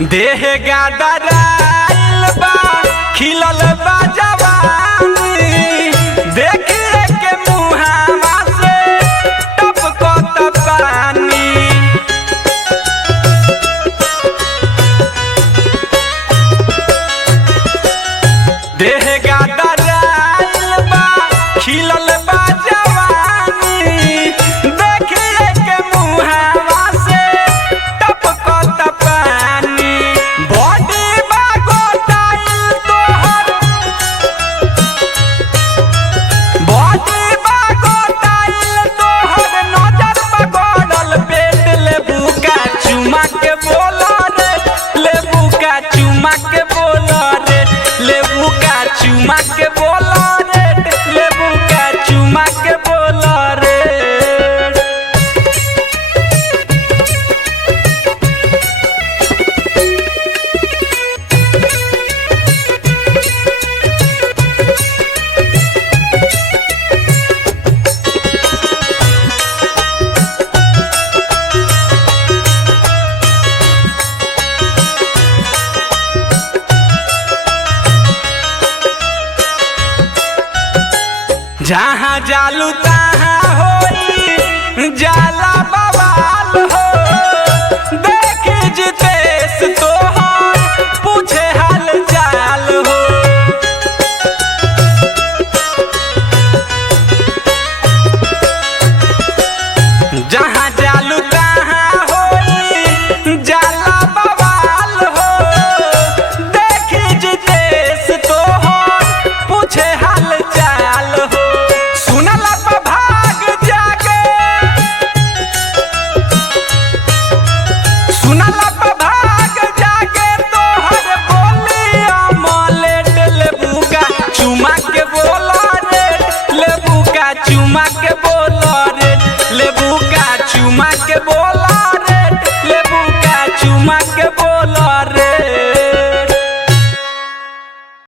देह गादराइल बा खिलल बा जवानी देखिए के मुहावा से टपकत पानी। देह गादराइल बा खिलल बा जवानी देखिए के मुहावा से टपकत पानी। बॉडी बा गोटाइल तोहर बॉडी बा गोटाइल तोहर नजर पगड़ल पेट लेबू का चुमा के बोला रे लेबू का चुमा के बोला रे लेबू का चुमा के बोला रे लेबू का चुमा के बोला रे। जहाँ जालू तहाँ होई जाला बवाल हो देख जितेश तोहर पूछे हाल चाल हो। जहाँ जालू तहाँ होई जाला बवाल हो देख जितेश तोहर पूछे हाल चाल हो। सुनला पे भाग जागे सुनला पे भाग जागे तोहर बोली अमलेट लेबू का चुमा के बोला रे लेबू का चुमा के बोला रे लेबू का चुमा के बोला रे लेबू का चुमा के